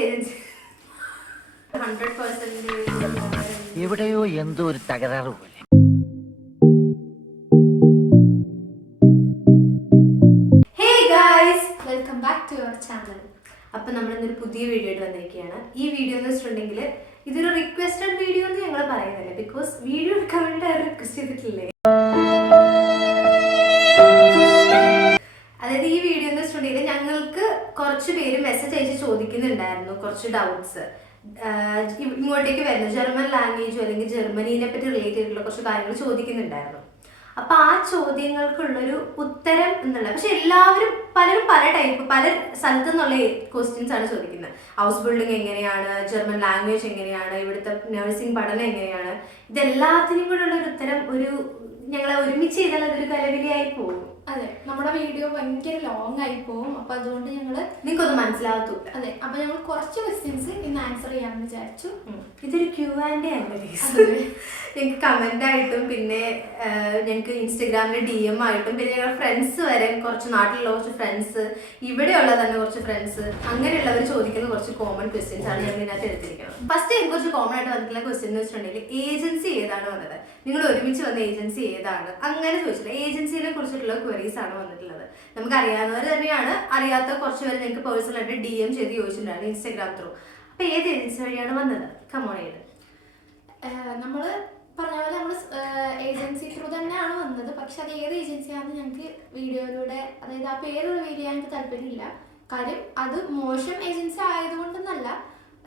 Agency 100% എവിടെയോ എന്തോ ഒരു തകരാറ് പോലെ. Welcome back to your channel. അപ്പൊ നമ്മൾ ഇന്നൊരു പുതിയ വീഡിയോ ആയിട്ട് വന്നിരിക്കുകയാണ്. ഈ വീഡിയോ എന്ന് വെച്ചിട്ടുണ്ടെങ്കിൽ ഇതൊരു റിക്വസ്റ്റഡ് വീഡിയോ എന്ന് ഞങ്ങൾ പറയുന്നില്ല, ബിക്കോസ് വീഡിയോ എടുക്കാൻ വേണ്ടി ആരും റിക്വസ്റ്റ് ചെയ്തിട്ടില്ലേ. അതായത് ഈ വീഡിയോ എന്ന് വെച്ചിട്ടുണ്ടെങ്കിൽ ഞങ്ങൾക്ക് കുറച്ച് പേര് മെസ്സേജ് അയച്ച് ചോദിക്കുന്നുണ്ടായിരുന്നു കുറച്ച് ഡൗട്ട്സ് ഇങ്ങോട്ടേക്ക് വരുന്നത്, ജർമ്മൻ ലാംഗ്വേജോ അല്ലെങ്കിൽ ജർമ്മനീനെ പറ്റി റിലേറ്റ് ചെയ്തിട്ടുള്ള കുറച്ച് കാര്യങ്ങൾ ചോദിക്കുന്നുണ്ടായിരുന്നു. അപ്പൊ ആ ചോദ്യങ്ങൾക്കുള്ളൊരു ഉത്തരം എന്നുള്ള, പക്ഷെ എല്ലാവരും പലരും പല ടൈപ്പ് പല സ്ഥലത്തു നിന്നുള്ള ക്വസ്റ്റ്യൻസ് ആണ് ചോദിക്കുന്നത്. ഹൗസ് ബിൽഡിംഗ് എങ്ങനെയാണ്, ജർമ്മൻ ലാംഗ്വേജ് എങ്ങനെയാണ്, ഇവിടുത്തെ നഴ്സിംഗ് പഠനം എങ്ങനെയാണ്, ഇതെല്ലാത്തിനും കൂടെ ഉള്ള ഒരു ഉത്തരം ഞങ്ങളെ ഒരുമിച്ച് ചെയ്താൽ അതൊരു കലവിലിയായി പോകും. അതെ, നമ്മുടെ വീഡിയോ ഭയങ്കര ലോങ് ആയി പോകും. അപ്പൊ അതുകൊണ്ട് നിങ്ങൾക്കൊന്നും മനസ്സിലാകത്തില്ല. അതെ, അപ്പൊ ഞങ്ങൾ കുറച്ച് ക്വസ്റ്റ്യൻസ് ഇന്ന് ആൻസർ ചെയ്യാമെന്ന് വിചാരിച്ചു. ഇതൊരു Q&A ആണ്. ഞങ്ങൾക്ക് കമന്റ് ആയിട്ടും പിന്നെ ഞങ്ങൾക്ക് ഇൻസ്റ്റഗ്രാമിൽ DM ആയിട്ടും പിന്നെ ഞങ്ങളുടെ ഫ്രണ്ട്സ് വരെ, കുറച്ച് നാട്ടിലുള്ള കുറച്ച് ഫ്രണ്ട്സ്, ഇവിടെയുള്ള തന്നെ കുറച്ച് ഫ്രണ്ട്സ്, അങ്ങനെയുള്ളവർ ചോദിക്കുന്ന കുറച്ച് കോമൺ ക്വസ്റ്റ്യൻസ് ആണ് ഞങ്ങൾ ഇതിനകത്ത് എടുത്തിരിക്കുന്നത്. ഫസ്റ്റ് എനിക്ക് കുറച്ച് കോമൺ ആയിട്ട് വന്നിട്ടുള്ള ക്വസ്റ്റ്യൻ എന്ന് വെച്ചിട്ടുണ്ടെങ്കിൽ ഏജൻസി ഏതാണ് വന്നത്, നിങ്ങൾ ഒരുമിച്ച് വന്ന ഏജൻസി ഏതാണ്, അങ്ങനെ ചോദിച്ചിട്ട് ഏജൻസിനെ കുറിച്ചിട്ടുള്ള ക്വറീസ് ആണ് വന്നിട്ടുള്ളത്. നമുക്ക് അറിയാവുന്നവർ തന്നെയാണ്, അറിയാത്ത കുറച്ച് പേര് ഞങ്ങൾക്ക് പേഴ്സണലായിട്ട് DM ചെയ്ത് ചോദിച്ചിട്ടുണ്ടായിരുന്നു ഇൻസ്റ്റാഗ്രാം ത്രൂ. അപ്പൊ ഏത് ഏജൻസി വഴിയാണ് വന്നത്? കമോൺ ചെയ്ത് നമ്മള് പറഞ്ഞ പോലെ നമ്മൾ ഏജൻസി ത്രൂ തന്നെയാണ് വന്നത്. പക്ഷെ അത് ഏത് ഏജൻസിയാണെന്ന് ഞങ്ങൾക്ക് വീഡിയോയിലൂടെ, അതായത് ആ പേര് റിവീൽ ചെയ്യാൻ എനിക്ക് താല്പര്യമില്ല. കാര്യം അത് മോശം ഏജൻസി ആയതുകൊണ്ടൊന്നല്ല.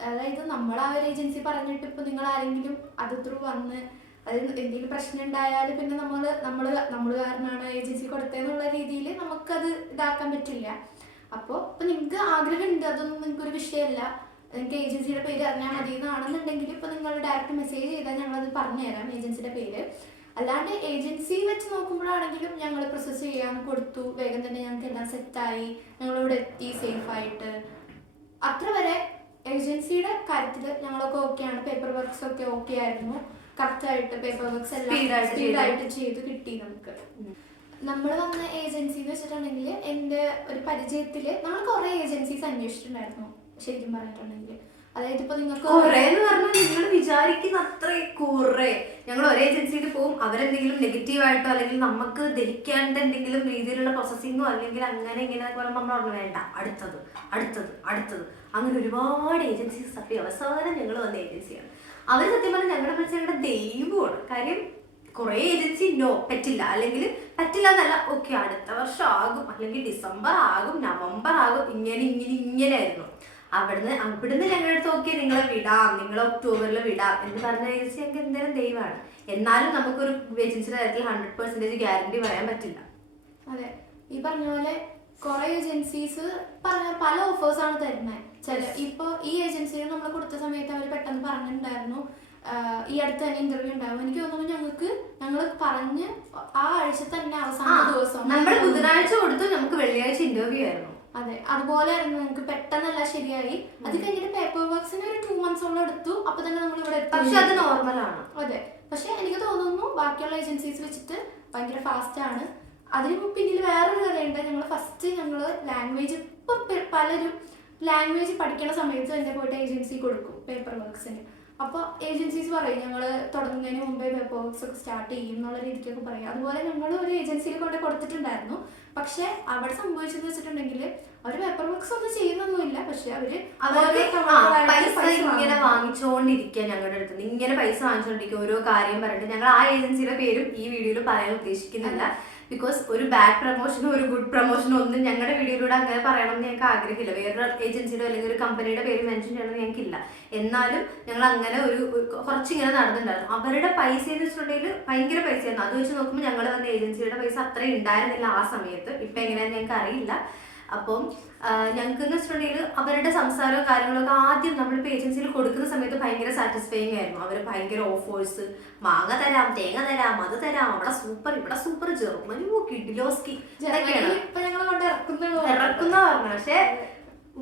അതായത് നമ്മൾ ആ ഒരു ഏജൻസി പറഞ്ഞിട്ട് ഇപ്പൊ നിങ്ങൾ ആരെങ്കിലും അത് ത്രൂ വന്ന് അതായത് എന്തെങ്കിലും പ്രശ്നം ഉണ്ടായാൽ പിന്നെ നമ്മൾ കാരണമാണ് ഏജൻസി കൊടുത്തതെന്നുള്ള രീതിയിൽ നമുക്കത് ഇതാക്കാൻ പറ്റില്ല. അപ്പോൾ ഇപ്പം നിങ്ങൾക്ക് ആഗ്രഹമുണ്ട്, അതൊന്നും നിങ്ങൾക്കൊരു വിഷയമല്ല, നിങ്ങൾക്ക് ഏജൻസിയുടെ പേര് അറിഞ്ഞാൽ മതി എന്നാണെന്നുണ്ടെങ്കിൽ ഇപ്പോൾ നിങ്ങൾ ഡയറക്റ്റ് മെസ്സേജ് ചെയ്താൽ ഞങ്ങളത് പറഞ്ഞുതരാം ഏജൻസിയുടെ പേര്. അല്ലാണ്ട് ഏജൻസി വെച്ച് നോക്കുമ്പോഴാണെങ്കിലും ഞങ്ങൾ പ്രോസസ്സ് ചെയ്യാൻ കൊടുത്തു, വേഗം തന്നെ ഞങ്ങൾക്ക് എല്ലാം സെറ്റായി, ഞങ്ങളിവിടെ എത്തി സേഫായിട്ട്. അത്ര വരെ ഏജൻസിയുടെ കാര്യത്തിൽ ഞങ്ങളൊക്കെ ഓക്കെയാണ്. പേപ്പർ വർക്ക്സ് ഒക്കെ ഓക്കെ ആയിരുന്നു, കറക്റ്റായിട്ട് പേപ്പർ വർക്ക്സ് എല്ലാം സ്പീഡായിട്ട് ചെയ്ത് കിട്ടി. നമുക്ക് നമ്മൾ വന്ന ഏജൻസി എന്ന് വെച്ചിട്ടുണ്ടെങ്കിൽ എൻ്റെ ഒരു പരിചയത്തിൽ നമ്മൾ കുറേ ഏജൻസീസ് അന്വേഷിച്ചിട്ടുണ്ടായിരുന്നു ശരിക്കും പറഞ്ഞിട്ടുണ്ടെങ്കിൽ. അതായത് ഇപ്പൊ നിങ്ങൾക്ക് നിങ്ങൾ വിചാരിക്കുന്ന അത്രേ കുറേ ഞങ്ങൾ ഒരേ ഏജൻസിയിൽ പോകും, അവരെന്തെങ്കിലും നെഗറ്റീവായിട്ടോ അല്ലെങ്കിൽ നമുക്ക് ദഹിക്കാണ്ട് എന്തെങ്കിലും രീതിയിലുള്ള പ്രോസസ്സിങ്ങോ അല്ലെങ്കിൽ അങ്ങനെ ഇങ്ങനെ പറയുമ്പോൾ നമ്മൾ പറഞ്ഞു വേണ്ട, അടുത്തത് അടുത്തത് അടുത്തത്, അങ്ങനെ ഒരുപാട് ഏജൻസീസ് തപ്പി അവസാനം ഞങ്ങൾ വന്ന ഏജൻസിയാണ്. അവർ സത്യം പറഞ്ഞാൽ ഞങ്ങളുടെ മനസ്സിൽ ഞങ്ങളുടെ ദൈവമാണ്. കാര്യം കുറേ ഏജൻസി പറ്റില്ല, അല്ലെങ്കിൽ പറ്റില്ല എന്നല്ല, ഓക്കെ അടുത്ത വർഷം ആകും, അല്ലെങ്കിൽ ഡിസംബർ ആകും, നവംബർ ആകും, ഇങ്ങനെ ആയിരുന്നു. അവിടുന്ന് ഞങ്ങളുടെ അടുത്ത് ഓക്കെ നിങ്ങളെ വിടാം, നിങ്ങളെ ഒക്ടോബറിൽ വിടാം എന്ന് പറഞ്ഞ ഏജൻസി ഞങ്ങൾക്ക് എന്തായാലും ദൈവമാണ്. എന്നാലും നമുക്കൊരു ഏജൻസിയുടെ കാര്യത്തിൽ 100% ഗ്യാരണ്ടി പറയാൻ പറ്റില്ല. അതെ, ഈ പറഞ്ഞ പോലെ കുറെ ഏജൻസീസ് പല ഓഫേഴ്സാണ് തരുന്നത്. ഇപ്പോൾ ഈ ഏജൻസിയിൽ നമ്മൾ കൊടുത്ത സമയത്ത് അവർ പെട്ടെന്ന് പറഞ്ഞിട്ടുണ്ടായിരുന്നു ഈ അടുത്ത് തന്നെ ഇന്റർവ്യൂ ഉണ്ടാവും. എനിക്ക് തോന്നുന്നു ഞങ്ങൾ പറഞ്ഞ് ആ ആഴ്ച തന്നെ അവസാന ദിവസം നമ്മൾ ബുധനാഴ്ച കൊടുത്തു, നമുക്ക് വെള്ളിയാഴ്ച ഇന്റർവ്യൂ ആയിരുന്നു. അതെ, അതുപോലെ ആയിരുന്നു. നമുക്ക് പെട്ടെന്നല്ല ശരിയായി. അത് കഴിഞ്ഞിട്ട് പേപ്പർ വർക്ക്സിന് ഒരു 2 months എടുത്തു. അപ്പൊ തന്നെ നമ്മൾ ഇവിടെ എത്തി. പക്ഷെ അത് നോർമലാണ്. അതെ, പക്ഷെ എനിക്ക് തോന്നുന്നു ബാക്കിയുള്ള ഏജൻസീസ് വെച്ചിട്ട് ഭയങ്കര ഫാസ്റ്റ് ആണ്. അതിന് പിന്നിൽ വേറൊരു കഥയുണ്ട്. ഞങ്ങൾ ലാംഗ്വേജ്, ഇപ്പൊ പലരും ലാംഗ്വേജ് പഠിക്കുന്ന സമയത്ത് തന്നെ പോയിട്ട് ഏജൻസി കൊടുക്കും പേപ്പർ വർക്ക്സിന്. അപ്പോൾ ഏജൻസീസ് പറയും ഞങ്ങൾ തുടങ്ങുന്നതിന് മുമ്പേ പേപ്പർ വർക്ക്സ് ഒക്കെ സ്റ്റാർട്ട് ചെയ്യും എന്നുള്ള രീതിക്കൊക്കെ പറയും. അതുപോലെ ഞങ്ങൾ ഒരു ഏജൻസിയിൽ കൊണ്ട് കൊടുത്തിട്ടുണ്ടായിരുന്നു. പക്ഷെ അവിടെ സംഭവിച്ചെന്ന് വെച്ചിട്ടുണ്ടെങ്കിൽ അവർ പേപ്പർ വർക്ക്സ് ഒന്നും ചെയ്യുന്നൊന്നുമില്ല. പക്ഷെ പൈസ ഇങ്ങനെ വാങ്ങിച്ചുകൊണ്ടിരിക്കുക, ഞങ്ങളുടെ അടുത്ത് ഇങ്ങനെ പൈസ വാങ്ങിച്ചുകൊണ്ടിരിക്കുക, ഓരോ കാര്യം പറഞ്ഞിട്ട്. ഞങ്ങൾ ആ ഏജൻസിയുടെ പേരും ഈ വീഡിയോയിൽ പറയാൻ ഉദ്ദേശിക്കുന്നില്ല, ബിക്കോസ് ഒരു ബാഡ് പ്രൊമോഷനോ ഒരു ഗുഡ് പ്രൊമോഷനോ ഒന്നും ഞങ്ങളുടെ വീഡിയോയിലൂടെ അങ്ങനെ പറയണമെന്ന് ഞങ്ങൾക്ക് ആഗ്രഹമില്ല. വേറൊരു ഏജൻസിയുടെ അല്ലെങ്കിൽ ഒരു കമ്പനിയുടെ പേര് മെൻഷൻ ചെയ്യണമെന്ന് ഞങ്ങൾക്കില്ല. എന്നാലും ഞങ്ങൾ അങ്ങനെ കുറച്ചിങ്ങനെ നടന്നിട്ടുണ്ടായിരുന്നു. അവരുടെ പൈസ എന്ന് വെച്ചിട്ടുണ്ടെങ്കിൽ ഭയങ്കര പൈസയായിരുന്നു. അത് വെച്ച് നോക്കുമ്പോൾ ഞങ്ങൾ വന്ന ഏജൻസിയുടെ പൈസ അത്രയും ഉണ്ടായിരുന്നില്ല ആ സമയത്ത്. ഇപ്പം എങ്ങനെയാണെന്ന് ഞങ്ങൾക്ക് അറിയില്ല. അപ്പം ഞങ്ങൾക്ക് എന്ന് വെച്ചിട്ടുണ്ടെങ്കിൽ അവരുടെ സംസാരവും കാര്യങ്ങളൊക്കെ ആദ്യം നമ്മളിപ്പോൾ ഏജൻസിയിൽ കൊടുക്കുന്ന സമയത്ത് ഭയങ്കര സാറ്റിസ്ഫൈങ് ആയിരുന്നു. അവർ ഭയങ്കര ഓഫേഴ്സ്, മാങ്ങ തരാം, തേങ്ങ തരാം, അത് തരാം, അവിടെ സൂപ്പർ, ഇവിടെ സൂപ്പർ, ജർമ്മനി കിഡിലോസ്കി ഇറക്കുന്ന പറഞ്ഞു. പക്ഷെ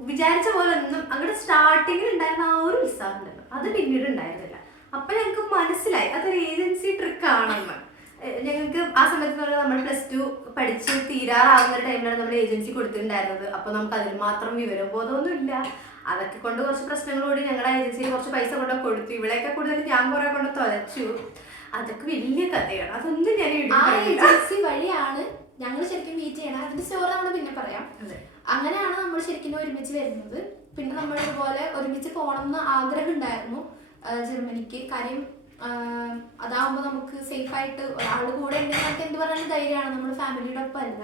വിചാരിച്ച പോലെ ഒന്നും അങ്ങോട്ട് സ്റ്റാർട്ടിങ്ങിൽ ഉണ്ടായിരുന്ന ആ ഒരു ഉത്സാഹമുണ്ടല്ലോ, അത് പിന്നീട് ഉണ്ടായിരുന്നില്ല. അപ്പൊ ഞങ്ങൾക്ക് മനസ്സിലായി അതൊരു ഏജൻസി ട്രിക്ക് ആണെന്ന്. ഞങ്ങൾക്ക് ആ സമയത്ത് നമ്മൾ +2 പഠിച്ച് തീരാറാവുന്ന ഒരു ടൈമിലാണ് നമ്മൾ ഏജൻസി കൊടുത്തിട്ടുണ്ടായിരുന്നത്. അപ്പൊ നമുക്ക് അതിന് മാത്രം വിവരബോധമൊന്നും ഇല്ല. അതൊക്കെ കൊണ്ട് കുറച്ച് പ്രശ്നങ്ങളോട് ഞങ്ങളുടെ ഏജൻസിയിൽ കുറച്ച് പൈസ കൊണ്ട് കൊടുത്തു. ഇവിടെയൊക്കെ കൂടുതൽ ഞാൻ കുറെ കൊണ്ട് തുലച്ചു. അതൊക്കെ വലിയ കഥയാണ്. അതൊന്നും ഞാൻ ഏജൻസി വഴിയാണ് ഞങ്ങൾ ശരിക്കും മീറ്റ് ചെയ്യണം. അതിന്റെ സ്റ്റോറി നമ്മൾ പിന്നെ പറയാം. അങ്ങനെയാണ് നമ്മൾ ശരിക്കും ഒരുമിച്ച് വരുന്നത്. പിന്നെ നമ്മൾ ഇതുപോലെ ഒരുമിച്ച് പോകണമെന്ന് ആഗ്രഹം ഉണ്ടായിരുന്നു ജർമ്മനിക്ക്. കാര്യം അതാവുമ്പോൾ നമുക്ക് സേഫ് ആയിട്ട് ഒരാളുടെ കൂടെ ഉണ്ടെങ്കിൽ നമുക്ക് എന്ത് പറഞ്ഞാലും ധൈര്യമാണ്. നമ്മൾ ഫാമിലിയുടെ ഒപ്പം അല്ല.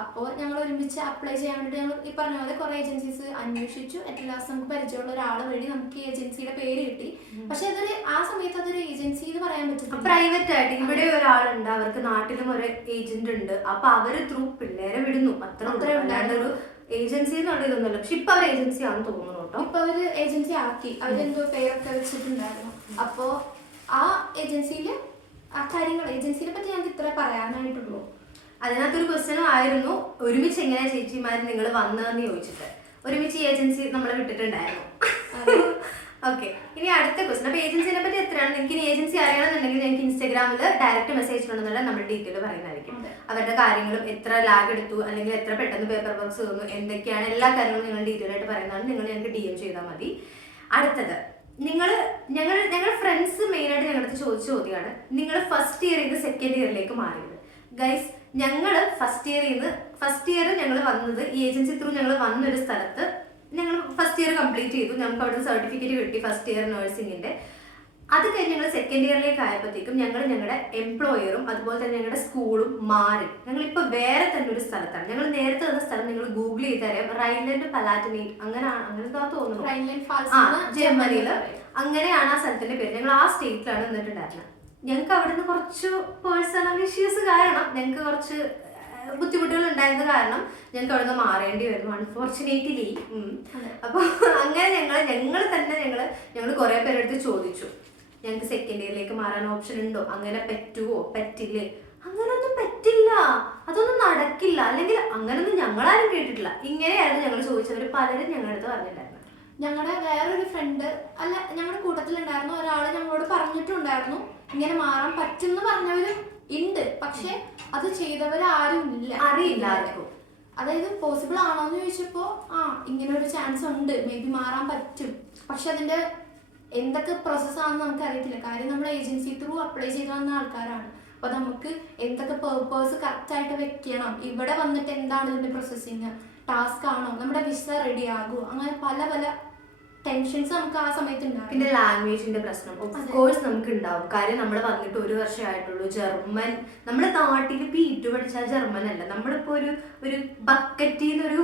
അപ്പോൾ ഞങ്ങൾ ഒരുമിച്ച് അപ്ലൈ ചെയ്യാൻ വേണ്ടി ഞങ്ങൾ ഈ പറഞ്ഞ പോലെ കുറെ ഏജൻസീസ് അന്വേഷിച്ചു. ഏറ്റവും ലാസ്റ്റ് നമുക്ക് പരിചയമുള്ള ഒരാൾ വഴി നമുക്ക് ഈ ഏജൻസിയുടെ പേര് കിട്ടി. പക്ഷെ അതൊരു ആ സമയത്ത് അതൊരു ഏജൻസി എന്ന് പറയാൻ പറ്റില്ല, പ്രൈവറ്റ് ആയിട്ട്. ഇവിടെ ഒരാളുണ്ട്, അവർക്ക് നാട്ടിലും ഒരു ഏജന്റ് ഉണ്ട്. അപ്പൊ അവര് ത്രൂ പിള്ളേരെ വിടുന്നു, അത്ര ഒരു ഏജൻസി എന്നുള്ള ഇതൊന്നുമല്ല. പക്ഷെ ഇപ്പൊ അവർ ഏജൻസി ആണെന്ന് തോന്നുന്നു കേട്ടോ. ഇപ്പൊ അവര് ഏജൻസി ആക്കി, അവരെന്തോ പേരൊക്കെ വെച്ചിട്ടുണ്ടായിരുന്നു. അപ്പോ ആ ഏജൻസിയില് ആ കാര്യങ്ങൾ ഏജൻസിനെ പറ്റി ഞങ്ങൾക്ക് ഇത്ര പറയാനായിട്ടുള്ളൂ. അതിനകത്തൊരു ക്വസ്റ്റ്യനും ആയിരുന്നു, ഒരുമിച്ച് എങ്ങനെയാ ചേച്ചിമാർ നിങ്ങൾ വന്നതെന്ന് ചോദിച്ചിട്ട്. ഒരുമിച്ച് ഈ ഏജൻസി നമ്മളെ വിട്ടിട്ടുണ്ടായിരുന്നു. ഓക്കെ, ഇനി അടുത്ത ക്വസ്റ്റ്യൻ. അപ്പൊ ഏജൻസിനെ പറ്റി എത്രയാണ് നിങ്ങൾക്ക് ഇനി ഏജൻസി അറിയണമെന്നുണ്ടെങ്കിൽ ഞങ്ങൾക്ക് ഇൻസ്റ്റാഗ്രാമിൽ ഡയറക്റ്റ് മെസ്സേജ് ഉണ്ടെന്നുള്ള നമ്മുടെ ഡീറ്റെയിൽ പറയുന്നതായിരിക്കും. അവരുടെ കാര്യങ്ങളും എത്ര ലാഗ് എടുത്തു അല്ലെങ്കിൽ എത്ര പെട്ടെന്ന് പേപ്പർ വർക്ക്സ് തന്നു എന്തൊക്കെയാണ് എല്ലാ കാര്യങ്ങളും നിങ്ങൾ ഡീറ്റെയിൽ ആയിട്ട് പറയുന്നതാണ്. നിങ്ങൾ ഞങ്ങൾക്ക് DM ചെയ്താൽ മതി. അടുത്തത്, ഞങ്ങളുടെ ഫ്രണ്ട്സ് മെയിനായിട്ട് ഞങ്ങളുടെ അടുത്ത് ചോദിച്ച ചോദ്യമാണ്, നിങ്ങൾ ഫസ്റ്റ് ഇയറിൽ നിന്ന് സെക്കൻഡ് ഇയറിലേക്ക് മാറിയത്. ഗൈസ്, ഞങ്ങൾ ഫസ്റ്റ് ഇയർ ഞങ്ങൾ വന്നത് ഈ ഏജൻസി ത്രൂ ഞങ്ങൾ വന്നൊരു സ്ഥലത്ത് ഞങ്ങൾ ഫസ്റ്റ് ഇയർ കംപ്ലീറ്റ് ചെയ്തു. ഞങ്ങൾക്ക് അവിടെ സർട്ടിഫിക്കറ്റ് കിട്ടി ഫസ്റ്റ് ഇയർ നഴ്സിംഗിന്റെ. അത് കഴിഞ്ഞ് ഞങ്ങൾ സെക്കൻഡ് ഇയറിലേക്ക് ആയപ്പോഴത്തേക്കും ഞങ്ങളുടെ എംപ്ലോയറും അതുപോലെ തന്നെ ഞങ്ങളുടെ സ്കൂളും മാറി. ഞങ്ങളിപ്പോൾ വേറെ തന്നെ ഒരു സ്ഥലത്താണ്. ഞങ്ങൾ നേരത്തെ വന്ന സ്ഥലം നിങ്ങൾ ഗൂഗിൾ ചെയ്തറിയാം, റൈൻലാൻഡ് പലാറ്റിനേറ്റ് അങ്ങനെന്താ തോന്നുന്നു, ജർമ്മനിയില്. അങ്ങനെയാണ് ആ സ്ഥലത്തിന്റെ പേര്. ഞങ്ങൾ ആ സ്റ്റേറ്റിലാണ് നിന്നിട്ടുണ്ടായിരുന്നത്. ഞങ്ങൾക്ക് അവിടെ നിന്ന് കുറച്ച് പേഴ്സണൽ ഇഷ്യൂസ് കാരണം ഞങ്ങൾക്ക് കുറച്ച് ബുദ്ധിമുട്ടുകൾ ഉണ്ടായത് കാരണം ഞങ്ങൾക്ക് അവിടെ നിന്ന് മാറേണ്ടി വരുന്നു, അൺഫോർച്ചുനേറ്റ്ലി. അപ്പോൾ അങ്ങനെ ഞങ്ങൾ കുറെ പേരെടുത്ത് ചോദിച്ചു, ഞങ്ങൾക്ക് സെക്കൻഡ് ഇയറിലേക്ക് മാറാൻ ഓപ്ഷൻ ഉണ്ടോ, അങ്ങനെ പറ്റുമോ, പറ്റില്ലേ? അങ്ങനൊന്നും പറ്റില്ല, അതൊന്നും നടക്കില്ല, അല്ലെങ്കിൽ അങ്ങനൊന്നും ഞങ്ങളാരും കേട്ടിട്ടില്ല. ഇങ്ങനെയായിരുന്നു ഞങ്ങൾ ചോദിച്ചവർ പലരും ഞങ്ങളുടെ അടുത്ത് പറഞ്ഞിട്ടുണ്ടായിരുന്നു. ഞങ്ങളുടെ വേറൊരു ഫ്രണ്ട് അല്ല ഞങ്ങളുടെ കൂട്ടത്തിലുണ്ടായിരുന്നു ഒരാൾ ഞങ്ങളോട് പറഞ്ഞിട്ടുണ്ടായിരുന്നു ഇങ്ങനെ മാറാൻ പറ്റും എന്ന് പറഞ്ഞവരും ഉണ്ട്. പക്ഷെ അത് ചെയ്തവരാരും ഇല്ല, അറിയില്ല ആർക്കും. അതായത് പോസിബിൾ ആണോ എന്ന് ചോദിച്ചപ്പോ ഇങ്ങനെ ഒരു ചാൻസ് ഉണ്ട്, മേ ബി മാറാൻ പറ്റും. പക്ഷെ അതിന്റെ എന്തൊക്കെ പ്രോസസ്സാണെന്ന് നമുക്ക് അറിയത്തില്ല. കാര്യം നമ്മൾ ഏജൻസി ത്രൂ അപ്ലൈ ചെയ്ത് വന്ന ആൾക്കാരാണ്. അപ്പൊ നമുക്ക് എന്തൊക്കെ പേർപ്പേഴ്സ് കറക്റ്റ് ആയിട്ട് വെക്കണം, ഇവിടെ വന്നിട്ട് എന്താണ് ഇതിന്റെ പ്രോസസ്സിങ്, ടാസ്ക് ആണോ, നമ്മുടെ വിസ റെഡി ആകുമോ, അങ്ങനെ പല പല ടെൻഷൻസ് നമുക്ക് ആ സമയത്ത് ഉണ്ടാവും. പിന്നെ ലാംഗ്വേജിന്റെ പ്രശ്നം ഓഫ് കോഴ്സ് നമുക്ക് ഉണ്ടാവും. കാര്യം നമ്മൾ വന്നിട്ട് 1 വർഷമായിട്ടുള്ളൂ. ജർമ്മൻ നമ്മുടെ നാട്ടിൽ ഇപ്പൊ പഠിച്ചാൽ ജർമ്മൻ അല്ല. നമ്മളിപ്പോ ഒരു ബക്കറ്റിൽ നിന്നൊരു